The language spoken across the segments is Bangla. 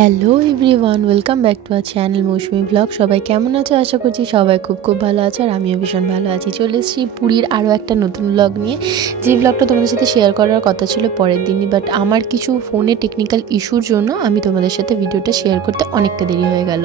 Hello everyone, welcome back to our channel Moushumi blog. সবাই কেমন আছো? আশা করছি সবাই খুব ভালো আছো, আর আমিও ভীষণ ভালো আছি। চলে এসেছি পুরীর আরও একটা নতুন ব্লগ নিয়ে। যে ব্লগটা তোমাদের সাথে শেয়ার করার কথা ছিল পরের দিনই, বাট আমার কিছু ফোনে টেকনিক্যাল ইস্যুর জন্য আমি তোমাদের সাথে ভিডিওটা শেয়ার করতে অনেকটা দেরি হয়ে গেল।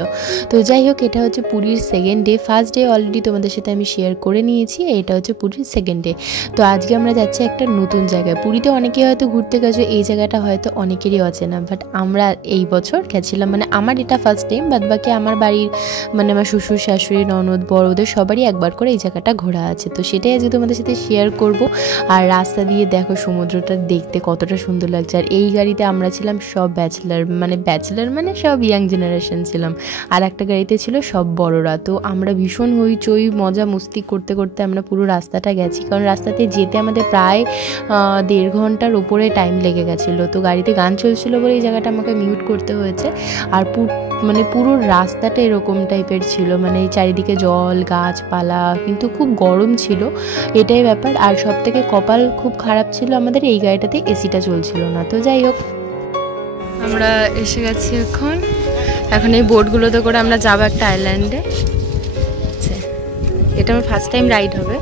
তো যাই হোক, এটা হচ্ছে পুরীর second day. First day already তোমাদের সাথে আমি শেয়ার করে নিয়েছি, এটা হচ্ছে পুরীর সেকেন্ড ডে। তো আজকে আমরা যাচ্ছি একটা নতুন জায়গায়। পুরীতে অনেকেই হয়তো ঘুরতে গেছো, এই জায়গাটা হয়তো অনেকেরই অচেনা, বাট আমরা এই বছর গেছিলাম। মানে আমার এটা ফার্স্ট টাইম, বাদ বাকি আমার বাড়ির মানে আমার শ্বশুর শাশুড়ি ননদ বড় ওদের সবারই একবার করে এই জায়গাটা ঘোরা আছে। তো সেটাই আজকে তোমাদের সাথে শেয়ার করব। আর রাস্তা দিয়ে দেখো সমুদ্রটা দেখতে কতটা সুন্দর লাগছে। আর এই গাড়িতে আমরা ছিলাম সব ব্যাচেলার মানে সব ইয়াং জেনারেশন ছিলাম, আর একটা গাড়িতে ছিল সব বড়রা। তো আমরা ভীষণ হইচই মজা মস্তি করতে করতে আমরা পুরো রাস্তাটা গেছি, কারণ রাস্তাতে যেতে আমাদের প্রায় 1.5 ঘন্টার উপরে টাইম লেগে গেছিলো। তো গাড়িতে গান চলছিল বলে এই জায়গাটা আমাকে মিউট করতে হয়েছে। আর পুরো রাস্তাটা এরকম টাইপের ছিল, মানে চারিদিকে জল গাছপালা, কিন্তু খুব গরম ছিল, এটাই ব্যাপার। আর সব থেকে কপাল খুব খারাপ ছিল আমাদের, এই গাড়িটাতে এসিটা চলছিল না। তো যাই হোক, আমরা এসে গেছি এখন এই বোটগুলোতে করে আমরা যাবো একটা আইল্যান্ডে। এটা আমার ফার্স্ট টাইম রাইড হবে,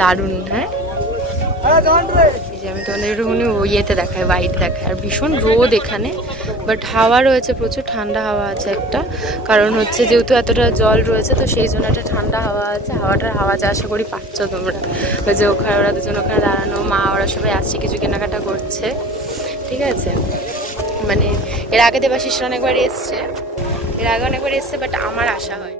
দারুণ। হ্যাঁ, আমি তোমাদের একটুখানি ইয়েতে দেখাই, হোয়াইট দেখায়। আর ভীষণ রোদ এখানে, বাট হাওয়া রয়েছে, প্রচুর ঠান্ডা হাওয়া আছে একটা, কারণ হচ্ছে যেহেতু এতটা জল রয়েছে, তো সেই জন্য একটা ঠান্ডা হাওয়া আছে। হাওয়া যা আশা করি পাচ্ছ তোমরা। ওই যে ওখানে ওরা দুজন ওখানে দাঁড়ানো, মা ওরা সবাই আসছে, কিছু কেনাকাটা করছে। ঠিক আছে, মানে এর আগে দেবাশিসরা অনেকবার এসছে, বাট আমার আসা হয়।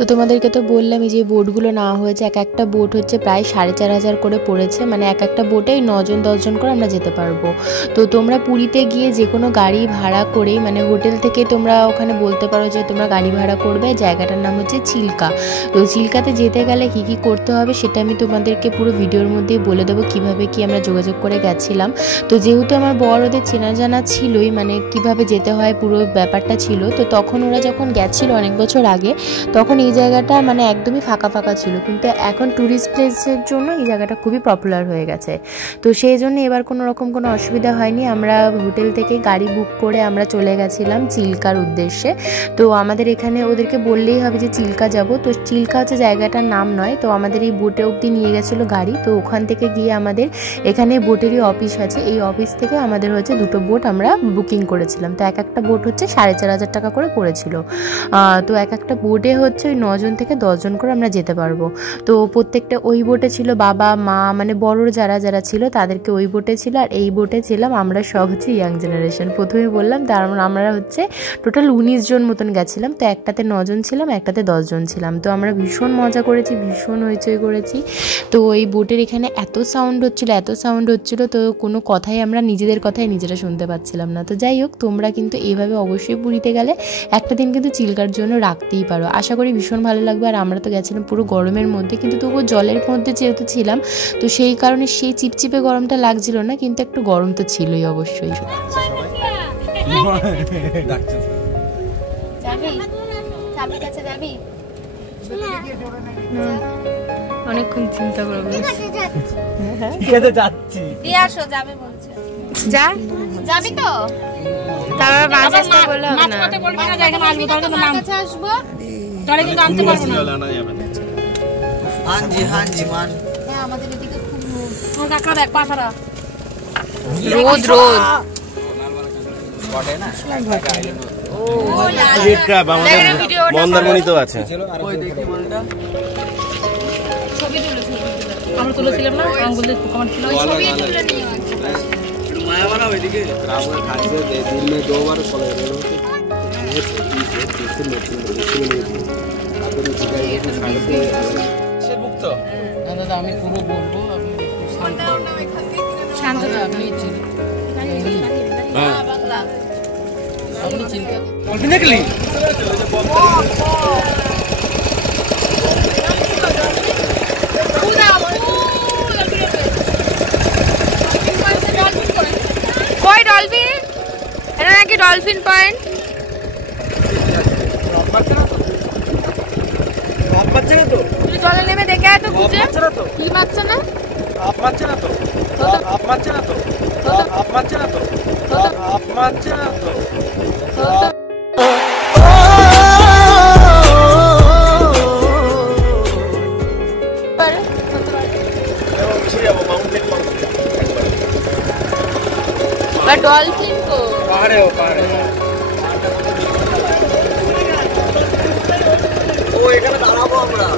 তো তোমাদেরকে তো বললামই যে বোটগুলো না হয়েছে, একটা বোট হচ্ছে প্রায় 4,500 করে পড়েছে, মানে একটা বোটে 9জন 10জন করে আমরা যেতে পারবো। তো তোমরা পুরীতে গিয়ে যে কোনো গাড়ি ভাড়া করেই, মানে হোটেল থেকে তোমরা ওখানে বলতে পারো যে তোমরা গাড়ি ভাড়া করবে। জায়গাটার নাম হচ্ছে চিল্কা। তো চিল্কাতে যেতে গেলে কী কী করতে হবে সেটা আমি তোমাদেরকে পুরো ভিডিওর মধ্যেই বলে দেবো, কীভাবে কি আমরা যোগাযোগ করে গেছিলাম। তো যেহেতু আমার বর ওদের চেনা জানা ছিলই, মানে কিভাবে যেতে হয় পুরো ব্যাপারটা ছিল। তো তখন ওরা যখন গেছিলো অনেক বছর আগে, তখন এই জায়গাটা মানে একদমই ফাঁকা ছিল, কিন্তু এখন ট্যুরিস্ট প্লেসের জন্য এই জায়গাটা খুবই পপুলার হয়ে গেছে। তো সেই জন্য এবার কোনো অসুবিধা হয়নি। আমরা হোটেল থেকে গাড়ি বুক করে আমরা চলে গেছিলাম চিল্কার উদ্দেশ্যে। তো আমাদের এখানে ওদেরকে বললেই হবে যে চিল্কা যাব। তো চিল্কা হচ্ছে জায়গাটার নাম নয়, তো আমাদের এই বোটে অবধি নিয়ে গেছিলো গাড়ি। তো ওখান থেকে গিয়ে আমাদের এখানে বোটেরই অফিস আছে, এই অফিস থেকে আমাদের হচ্ছে 2টো বোট আমরা বুকিং করেছিলাম। তো একটা বোট হচ্ছে 4,500 টাকা করে পড়েছিল। তো একটা বোটে হচ্ছে 9 জন থেকে 10 জন করে আমরা যেতে পারবো। তো প্রত্যেকটা ওই বোটে ছিল বাবা মা, মানে বড় যারা ছিল তাদেরকে ওই বোটে ছিল, আর এই বোটে ছিলাম আমরা সব হচ্ছে ইয়াং জেনারেশন। প্রথমে বললাম, তার আমরা হচ্ছে টোটাল 19 জন মতন গেছিলাম। তো একটাতে 9 জন ছিলাম, একটাতে 10 জন ছিলাম। তো আমরা ভীষণ মজা করেছি, ভীষণ হইচই করেছি। তো এই বোটের এখানে এত সাউন্ড হচ্ছিল, তো কোনো কথাই আমরা নিজেদের কথাই নিজেরা শুনতে পাচ্ছিলাম না। তো যাই হোক, তোমরা কিন্তু এইভাবে অবশ্যই পুরীতে গেলে একটা দিন কিন্তু চিল্কার জন্য রাখতেই পারো, আশা করি ভীষণ ভালো লাগবে। আর আমরা তো গেছিলাম পুরো গরমের মধ্যে, কিন্তু তবুও জলের মধ্যে যেহেতু ছিলাম, তো সেই কারণে সেই চিপচিপে গরমটা লাগছিল না, কিন্তু একটু গরম তো ছিলই অবশ্যই। অনেকক্ষণ চিন্তা করবো, যাবি তো, তারপর মাছ আসতে বললে হবে না। মন্দারমণিতে আছে। ছবি আমরা তুলেছিলাম না, আঙ্গুল আমি পুরো বলবো, শান্ত আপনি দেখলি ডলফিন, এটা নাকি ডলফিন পয়েন্ট। জলে নেমে দেখে এত খুঁজে কি মারছে না, आप मत चला तो आप मत चला तो आप मत चला तो आप मत चला तो ও এখানে দাঁড়াবো আমরা,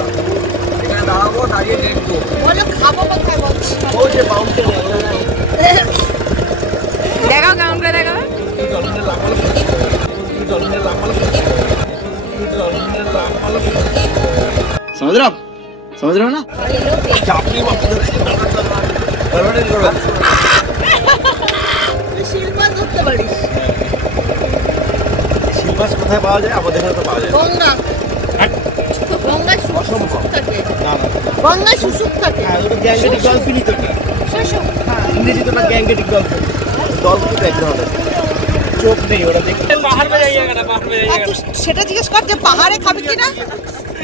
এখানে দাঁড়াবো, দাঁড়িয়ে দেখবো। বলো খাবো কোথায় বলছি? ও যে মাউন্টেন দেখাও কেমন করে দেখাও। समझ रहे हो आप? समझ रहे हो ना? শিল মাছ কোথায় পাওয়া যায়? আমাদের এখানে তো পাওয়া যায়। গঙ্গা গঙ্গা শুশুক থাকে, গঙ্গা শুশুক থাকে। গ্যাংগেটিক ডলফিনই তো এটা। শুশুক ইংরেজি তো না, গ্যাংগেটিক ডলফিন। ডলফিন দেখতে হবে, চোখ নেই ওরা দেখতে। পাহাড় में जाइएगा ना, पहाड़ में जाइएगा। সেটা জিজ্ঞেস কর যে পাহাড়ে খাবি কিনা।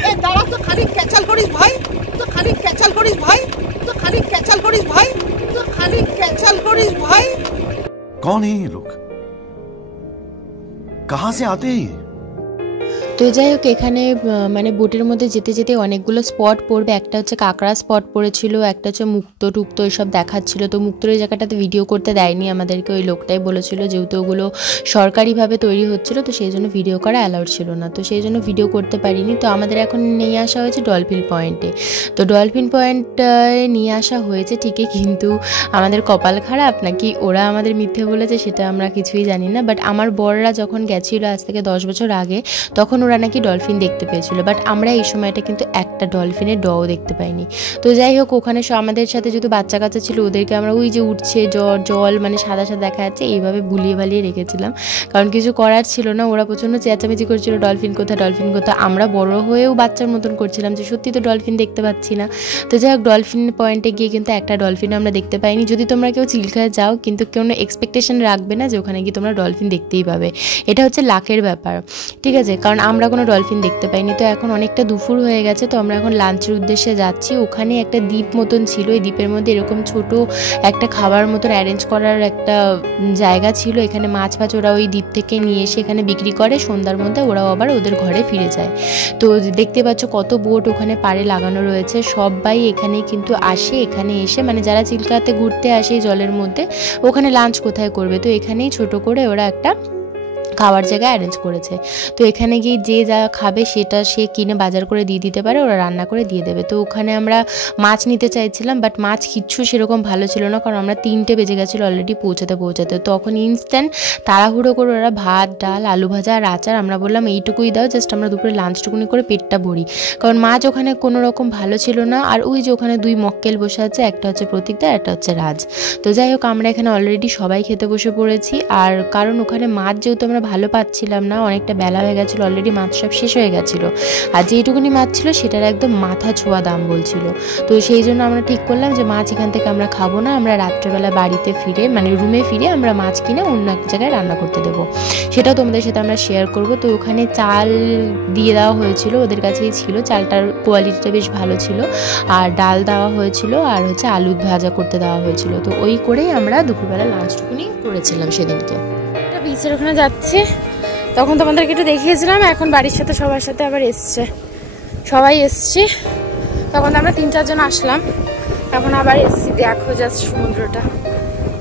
এ দাঁড়া তো, খালি ক্যাচাল করিস ভাই, তো খালি ক্যাচাল করিস ভাই, তো খালি ক্যাচাল করিস ভাই, তো খালি ক্যাচাল করিস ভাই। कौन है ये लोग? कहां से आते हैं ये? তো যাই হোক, এখানে মানে বোটের মধ্যে যেতে যেতে অনেকগুলো স্পট পড়বে। একটা হচ্ছে কাঁকড়া স্পট পড়েছিল, একটা হচ্ছে মুক্ত টুক্ত এসব দেখাচ্ছিল। তো মুক্তর এই জায়গাটাতে ভিডিও করতে দেয়নি আমাদেরকে, ওই লোকটাই বলেছিল যেহেতু ওগুলো সরকারিভাবে তৈরি হচ্ছিল, তো সেই জন্য ভিডিও করা অ্যালাউড ছিল না, তো সেই জন্য ভিডিও করতে পারিনি। তো আমাদের এখন নিয়ে আসা হয়েছে ডলফিন পয়েন্টে। তো ডলফিন পয়েন্টে নিয়ে আসা হয়েছে ঠিকই, কিন্তু আমাদের কপাল খারাপ নাকি ওরা আমাদের মিথ্যে বলেছে সেটা আমরা কিছুই জানি না। বাট আমার বড়রা যখন গেছিলো আজ থেকে 10 বছর আগে, তখন ওরা নাকি ডলফিন দেখতে পেয়েছিল, বাট আমরা এই সময়টা কিন্তু একটা ডলফিনের ডও দেখতে পাইনি। তো যাই হোক, ওখানে আমাদের সাথে যেহেতু বাচ্চা কাচ্চা ছিল, ওদেরকে আমরা ওই যে উঠছে জল মানে সাদা সাদা দেখা যাচ্ছে এইভাবে বুলিয়ে বালিয়ে রেখেছিলাম, কারণ কিছু করার ছিল না। ওরা প্রচণ্ড চেঁচামেচি করছিল ডলফিন কোথায়, ডলফিন কোথায়। আমরা বড় হয়েও বাচ্চার মতন করছিলাম যে সত্যি তো ডলফিন দেখতে পাচ্ছি না। তো যাই হোক, ডলফিন পয়েন্টে গিয়ে কিন্তু একটা ডলফিন আমরা দেখতে পাইনি। যদি তোমরা কেউ চিল্কায় যাও, কিন্তু কোনো এক্সপেকটেশন রাখবে না যে ওখানে গিয়ে তোমরা ডলফিন দেখতেই পাবে, এটা হচ্ছে লাকের ব্যাপার, ঠিক আছে? কারণ আমরা কোনো ডলফিন দেখতে পাইনি। তো এখন অনেকটা দুপুর হয়ে গেছে, তো আমরা এখন লাঞ্চের উদ্দেশ্যে যাচ্ছি। ওখানে একটা দ্বীপ মতন ছিল, এই দ্বীপের মধ্যে এরকম ছোট একটা খাবার মতন অ্যারেঞ্জ করার একটা জায়গা ছিল। এখানে মাছ ফাছ ওরা ওই দ্বীপ থেকে নিয়ে এসে এখানে বিক্রি করে, সন্ধ্যার মধ্যে ওরাও আবার ওদের ঘরে ফিরে যায়। তো দেখতে পাচ্ছ কত বোট ওখানে পাড়ে লাগানো রয়েছে, সবাই এখানে কিন্তু আসে। এখানে এসে মানে যারা চিল্কাতে ঘুরতে আসে জলের মধ্যে, ওখানে লাঞ্চ কোথায় করবে, তো এখানেই ছোট করে ওরা একটা খাওয়ার জায়গা অ্যারেঞ্জ করেছে। তো এখানে গিয়ে যে যা খাবে সেটা সে কিনে বাজার করে দিয়ে দিতে পারে, ওরা রান্না করে দিয়ে দেবে। তো ওখানে আমরা মাছ নিতে চাইছিলাম, বাট মাছ কিচ্ছু সেরকম ভালো ছিল না, কারণ আমরা 3টে বেজে গেছিলো অলরেডি পৌঁছাতে। তখন ইনস্ট্যান্ট তাড়াহুড়ো করে ওরা ভাত ডাল আলু ভাজা আর আচার, আমরা বললাম এইটুকুই দাও, জাস্ট আমরা দুপুরে লাঞ্চটুকুনি করে পেটটা ভরি, কারণ মাছ ওখানে কোনো রকম ভালো ছিল না। আর ওই যে ওখানে 2 মক্কেল বসে আছে, একটা হচ্ছে প্রতীকদা, একটা হচ্ছে রাজ। তো যাই হোক, আমরা এখানে অলরেডি সবাই খেতে বসে পড়েছি। আর কারণ ওখানে মাছ যেহেতু আমরা ভালো পাচ্ছিলাম না, অনেকটা বেলা হয়ে গেছিলো, অলরেডি মাছ সব শেষ হয়ে গেছিলো, আর যেইটুকুনি মাছ ছিল সেটার একদম মাথা ছোঁয়া দাম বলছিল। তো সেই জন্য আমরা ঠিক করলাম যে মাছ এখান থেকে আমরা খাবো না, আমরা রাত্রেবেলা বাড়িতে ফিরে মানে রুমে ফিরে আমরা মাছ কিনে অন্য এক জায়গায় রান্না করতে দেবো, সেটাও তোমাদের সাথে আমরা শেয়ার করব। তো ওখানে চাল দিয়ে দেওয়া হয়েছিল, ওদের কাছেই ছিল, চালটার কোয়ালিটিটা বেশ ভালো ছিল, আর ডাল দেওয়া হয়েছিল, আর হচ্ছে আলু ভাজা করতে দেওয়া হয়েছিল। তো ওই করেই আমরা দুপুরবেলা লাঞ্চটুকুনি করেছিলাম সেদিনকে। বিচের ওখানে যাচ্ছি, তখন তোমাদেরকে একটু দেখিয়েছিলাম, এখন বাড়ির সাথে সবার সাথে আবার সবাই এসছে। তখন আমরা 3-4 জন আসলাম, এখন আবার এসছি। দেখো জাস্ট সমুদ্রটা,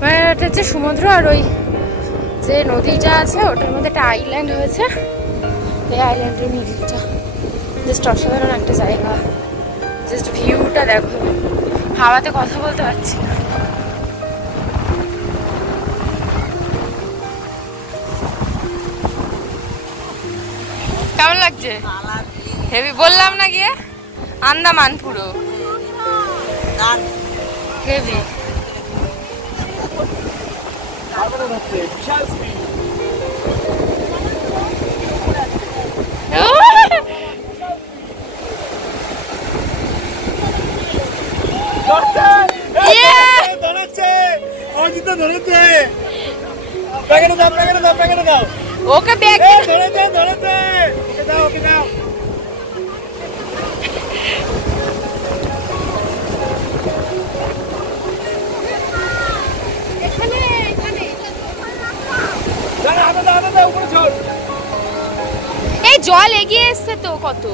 মানে এটা হচ্ছে সমুদ্র, আর ওই যে নদীটা আছে ওটার মধ্যে একটা আইল্যান্ড হয়েছে, এই আইল্যান্ডের মিডিলটা জাস্ট অসাধারণ একটা জায়গা। জাস্ট ভিউটা দেখো, হাওয়াতে কথা বলতে পারছি না। কেমন লাগছে? হেভি বললাম না গিয়ে, আন্দামান পুরো হেভি। ওকে ব্যাগ এই জল এগিয়ে এসছে তো কত।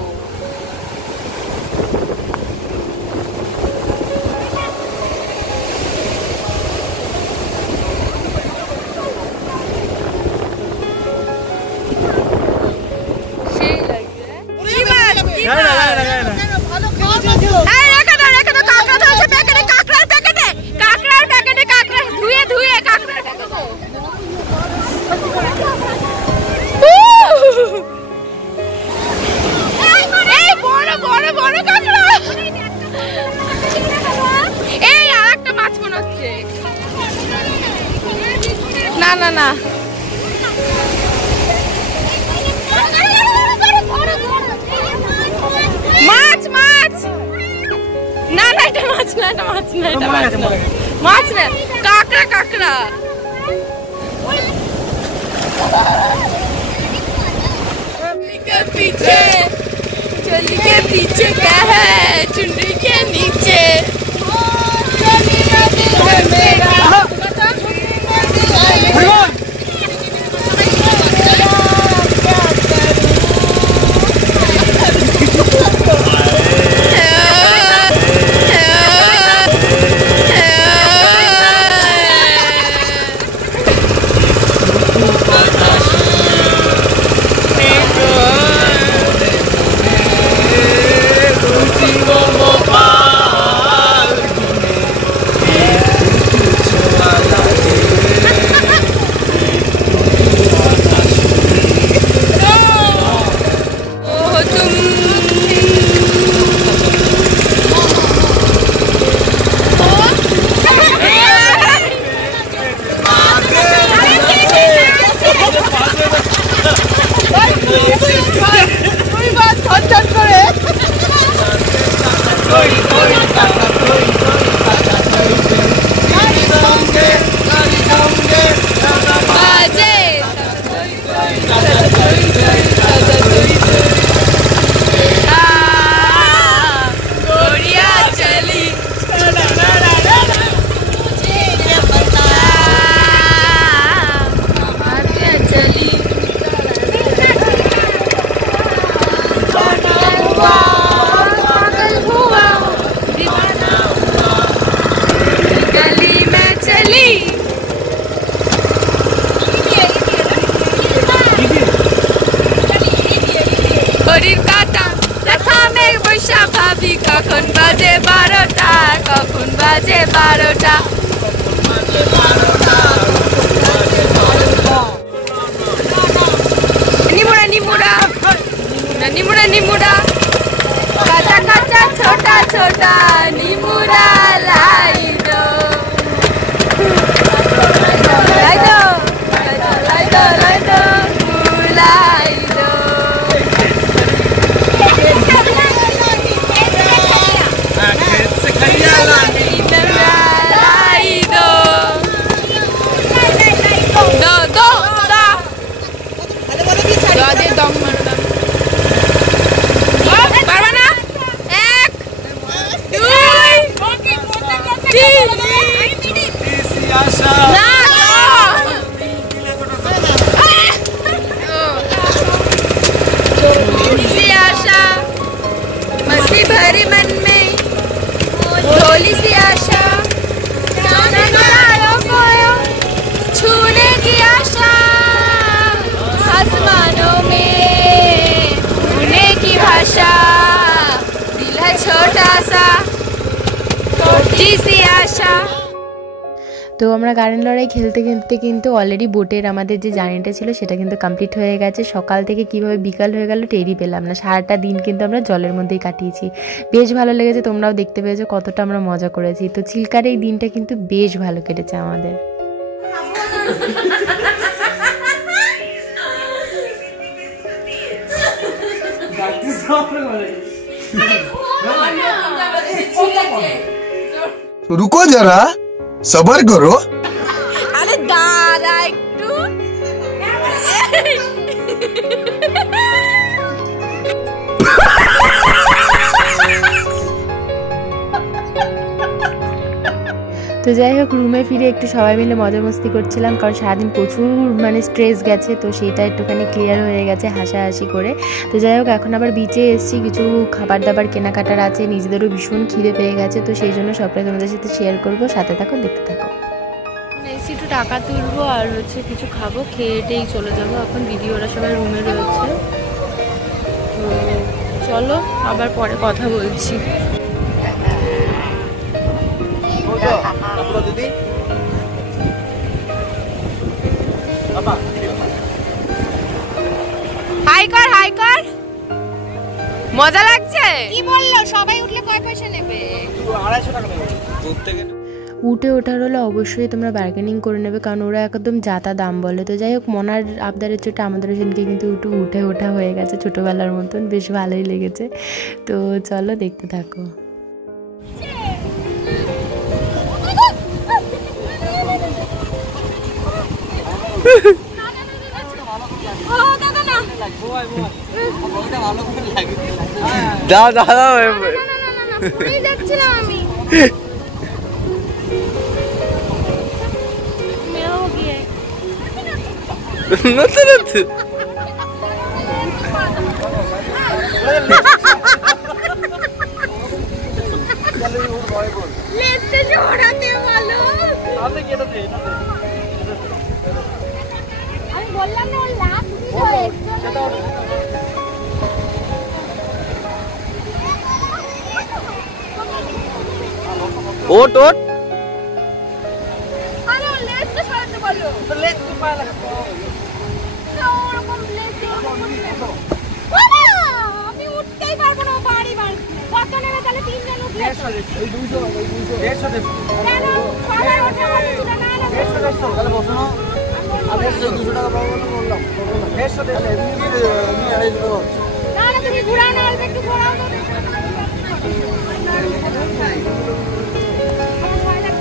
মাছ না, কাঁকড়া কাঁকড়া। पीछे चोली के पीछे क्या है, चुनरी के नीचे। कखन बाजे 12টা, कखन बाजे 12টা। निमुड़ा निमुड़ा निमुड़ा निमुड़ा, काचा काचा छोटा छोटा निमुड़ा लाई दो, लाई दो लाई दो लाई दो लाई दो। भरी मन में थोड़ी सी आशा, छूने की आशा, आसमानों में उड़ने की भाषा, दिल है छोटा सा छोटी सी आशा। তো আমরা গার্ডেন লড়াই খেলতে খেলতে কিন্তু অলরেডি বোটের আমাদের যে জার্নিটা ছিল সেটা কিন্তু কমপ্লিট হয়ে গেছে। সকাল থেকে কিভাবে বিকাল হয়ে গেল টেরই পেলাম না, সারাটা দিন কিন্তু আমরা জলের মধ্যেই কাটিয়েছি। বেশ ভালো লেগেছে, তোমরাও দেখতে পেয়েছো কতটা আমরা মজা করেছি। তো চিল্কার এই দিনটা কিন্তু বেশ ভালো কেটেছে আমাদের। रुको जरा सबर करो। अरे दादा একটু তো যাই হোক, রুমে ফিরে একটু সবাই মিলে মজা মস্তি করছিলাম, কারণ সারাদিন প্রচুর স্ট্রেস গেছে, তো সেইটা একটুখানি ক্লিয়ার হয়ে গেছে হাসাহাসি করে। তো যাই হোক, এখন আবার বিচে এসেছি, কিছু খাবার দাবার কেনাকাটার আছে, নিজেদেরও ভীষণ খিদে পেয়ে গেছে, তো সেই জন্য সবটাই তোমাদের সাথে শেয়ার করবো। সাথে থাকো, দেখতে থাকো। এসে একটু টাকা তুলবো আর কিছু খাবো, খেয়েটেই চলে যাবো। এখন দিদি ওরা সবাই রুমে রয়েছে, তো চলো আবার পরে কথা বলছি। হাই কর হাই কর, মজা লাগছে। কি বললো সবাই উঠলে কয় পয়সা নেবে? 250 টাকা নেবে প্রত্যেকে। উঠে ওঠার হলে অবশ্যই তোমরা বার্গেনিং করে নেবে, কারণ ওরা একদম যাতা দাম বলে। তো যাই হোক, মনার আবদারের চোটে আমাদেরও সেদিনকে কিন্তু একটু উঠে ওঠা হয়ে গেছে ছোটোবেলার মতন, বেশ ভালোই লেগেছে। তো চলো দেখতে থাকো। দাও দাও দাও যাচ্ছিলাম আমি নতুন নতুন আমি বললাম না ওর লাভ ওট ওট আরে ও লেজটা সরাতে বলো তো লেজ তো পা লাগবে না ওরকম লেজ আমি উঠতেই পারবো না বাড়ি বাড়ি কত নেবে তাহলে তিনজন উঠলে 150 কেন সবাই ওঠা হবে না না 150 তাহলে বসো না আমি 200 টাকা পাবো না বললাম 150 এমনি এড়াই দিতে হচ্ছে না না তুমি ঘুরাও না অল্প একটু ঘোরাও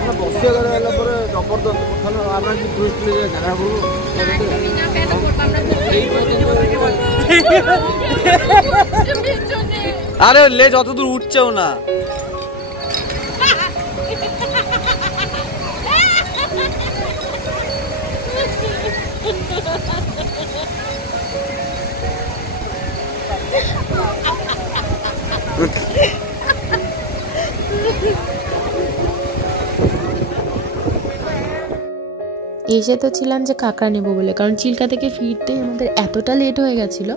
তো বসে গেলে এলে পরে জবরদস্ত কোথাও আমরা কি টুরিস্ট প্লেসে জায়গা করবো তুমি না কেন করব আমরা আরে লেজ অত দূর উঠছেও না এসে তো ছিলাম যে কাঁকড়া নেবো বলে, কারণ চিল্কা থেকে ফিরতে আমাদের এতটা লেট হয়ে গেছিলো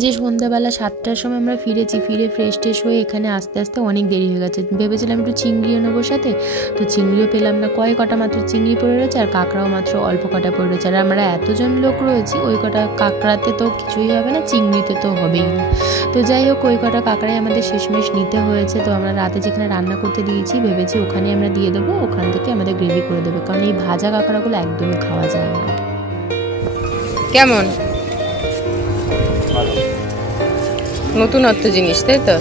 যে সন্ধ্যাবেলা 7টার সময় আমরা ফিরেছি। ফিরে ফ্রেশ ট্রেশ হয়ে এখানে আস্তে আস্তে অনেক দেরি হয়ে গেছে। ভেবেছিলাম একটু চিংড়িও নেবো সাথে, তো চিংড়িও পেলাম না। কটা মাত্র চিংড়ি পড়ে রয়েছে আর কাঁকড়াও মাত্র অল্প কটা পড়ে রয়েছে। আর আমরা এতজন লোক রয়েছি, ওই কটা কাঁকড়াতে তো কিছুই হবে না, চিংড়িতে তো হবেই না। তো যাই হোক, ওই কটা কাঁকড়াই আমাদের শেষমেশ নিতে হয়েছে। তো আমরা রাতে যেখানে রান্না করতে দিয়েছি ভেবেছি ওখানে আমরা দিয়ে দেবো, ওখান থেকে আমাদের গ্রেভি করে দেবে, কারণ এই ভাজা কাঁকড়াগুলো একদমই খাওয়া যায় না। কেমন নতুনত্ব জিনিস, তাই তো?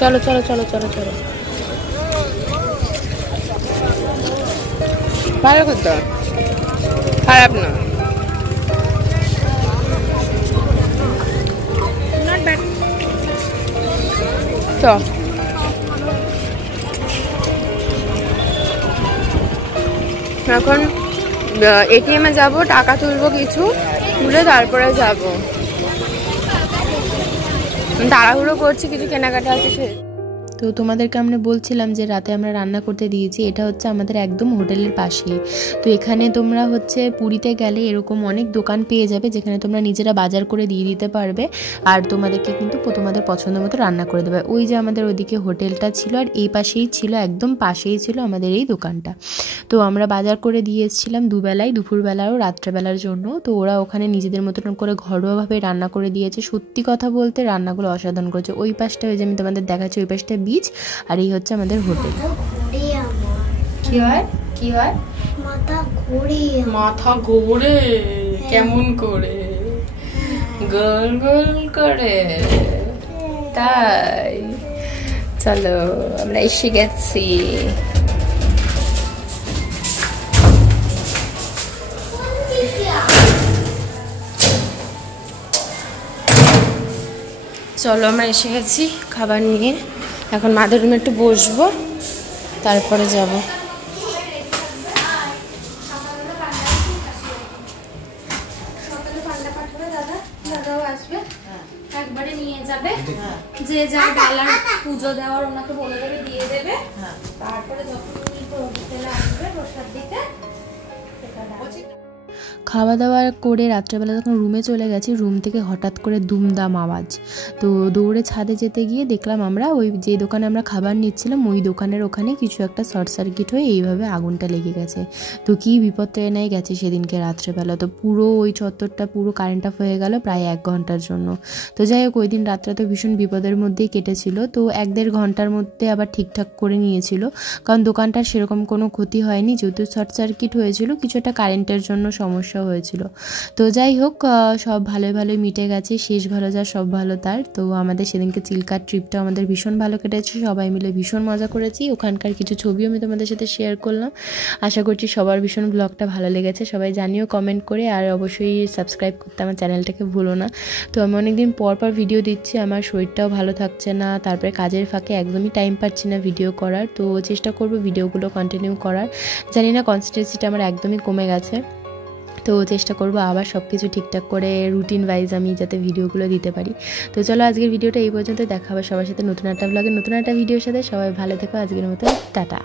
চলো চলো চলো চলো চলো, ভালো করতো, খারাপ না। চল এখন এটিএমে যাব, টাকা তুলবো, কিছু তুলে তারপরে যাব। তাড়াহুড়ো করছি, কিছু কেনাকাটা আছে সে। তো তোমাদেরকে আমরা বলছিলাম যে রাতে আমরা রান্না করতে দিয়েছি, এটা হচ্ছে আমাদের একদম হোটেলের পাশে। তো এখানে তোমরা হচ্ছে পুরীতে গেলে এরকম অনেক দোকান পেয়ে যাবে যেখানে তোমরা নিজেরা বাজার করে দিয়ে দিতে পারবে, আর তোমাদেরকে কিন্তু তোমাদের পছন্দ মতো রান্না করে দেবে। ওই যে আমাদের ওইদিকে হোটেলটা ছিল আর এই পাশেই ছিল, একদম পাশেই ছিল আমাদের এই দোকানটা। তো আমরা বাজার করে দিয়ে এসেছিলাম দুবেলাই, দুপুরবেলাও রাত্রেবেলার জন্য। তো ওরা ওখানে নিজেদের মতন করে ঘরোয়াভাবে রান্না করে দিয়েছে। সত্যি কথা বলতে রান্নাগুলো অসাধারণ করেছে। ওই পাশটা, ওই যে আমি তোমাদের দেখাচ্ছি, ওই পাশটা বিচ আর এই হচ্ছে আমাদের হোটেল। কি হয় কি হয়? মাথা ঘোরে কেমন করে? গোল গোল করে, তাই? চলো আমরা এসে গেছি। চলো আমরা এসে গেছি খাবার নিয়ে। এখন মাদের রুমে একটু বসবো, তারপরে যাব। একবারে নিয়ে যাবে, যে যা ডালার পুজো দেওয়ার ওনাকে বলে দেবে, দিয়ে দেবে। তারপরে যখন উনি হোটেলে আসবে প্রসাদ দিতে, খাওয়া দাওয়া করে রাত্রেবেলা যখন রুমে চলে গেছি, রুম থেকে হঠাৎ করে দুমদাম আওয়াজ। তো দৌড়ে ছাদে যেতে গিয়ে দেখলাম আমরা ওই যে দোকানে আমরা খাবার নিচ্ছিলাম ওই দোকানের ওখানে কিছু একটা শর্ট সার্কিট হয়ে এইভাবে আগুনটা লেগে গেছে। তো কী বিপদ ট্রেনে গেছে সেদিনকে রাত্রেবেলা। তো পুরো ওই চত্বরটা পুরো কারেন্ট অফ হয়ে গেল প্রায় 1 ঘন্টার জন্য। তো যাই হোক, ওই দিন রাতটা তো ভীষণ বিপদের মধ্যেই কেটেছিল। তো 1-1.5 ঘন্টার মধ্যে আবার ঠিকঠাক করে নিয়েছিল, কারণ দোকানটার সেরকম কোনো ক্ষতি হয়নি, যেহেতু শর্ট সার্কিট হয়েছিল, কিছু একটা কারেন্টের জন্য সমস্যা সমস্যা হয়েছিল। তো যাই হোক, সব ভালোই ভালোই মিটে গেছে, শেষ ভালো যা সব ভালো তার। তো আমাদের সেদিনকে চিল্কার ট্রিপটা আমাদের ভীষণ ভালো কেটেছে, সবাই মিলে ভীষণ মজা করেছি। ওখানকার কিছু ছবিও আমি তোমাদের সাথে শেয়ার করলাম। আশা করছি সবার ভীষণ ব্লগটা ভালো লেগেছে, সবাই জানিও কমেন্ট করে, আর অবশ্যই সাবস্ক্রাইব করতে আমার চ্যানেলটাকে ভুলো না। তো আমি অনেকদিন পর ভিডিও দিচ্ছি, আমার শরীরটাও ভালো থাকছে না, তারপরে কাজের ফাঁকে একদমই টাইম পাচ্ছি না ভিডিও করার। তো চেষ্টা করব ভিডিওগুলো কন্টিনিউ করার। জানি না কনসিস্টেন্সিটা আমার একদমই কমে গেছে, তো চেষ্টা করব আবার সব কিছু ঠিকঠাক করে রুটিন ওয়াইজ আমি যাতে ভিডিওগুলো দিতে পারি। তো চলো আজকের ভিডিওটা এই পর্যন্ত, দেখা হবে সবার সাথে নতুন একটা ব্লগে নতুন একটা ভিডিওর সাথে। সবাই ভালো থেকো, আজকের মতো টাটা।